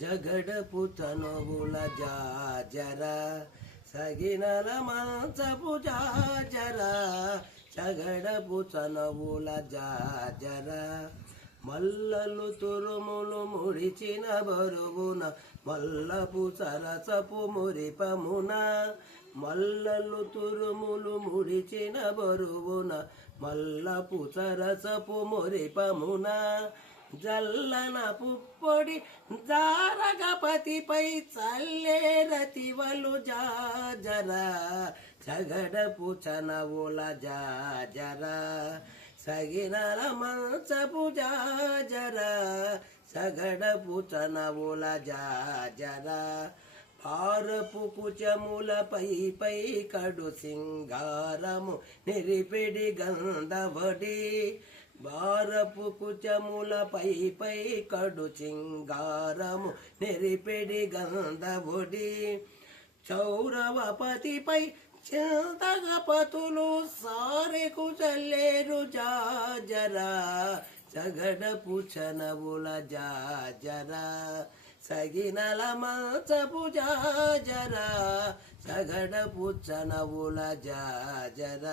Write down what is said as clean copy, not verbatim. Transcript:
జగడపు తనువుల జాజర సగినల మంచపు జాజర జగడపు తనువుల జాజర మల్లలు తురుములు ముడిచిన బరువున మల్లపు సరసపు మురిపమున మల్లలు తురుములు ముడిచిన బరువున మల్లపు సరసపు మురిపమున జల్లన పుప్పొడి జారగపతిపై చల్లేరతివలు జాజర జగడపు చనవుల జాజర సగినల మంచపు జాజర సగడపు చనవుల జాజర పారపు కుచములపై పై కడు సింగారము నిరిపిడి గంధవడి బారపు కుచములపై పై కడు సింగారము నిరిపిడి గంధవడి చౌరవపతిపై చింతగపతులు సారెకు చల్లేరు జాజర జగడపు చనవుల జాజర సగినల మంచపు జాజర సగడపు చనవుల జాజర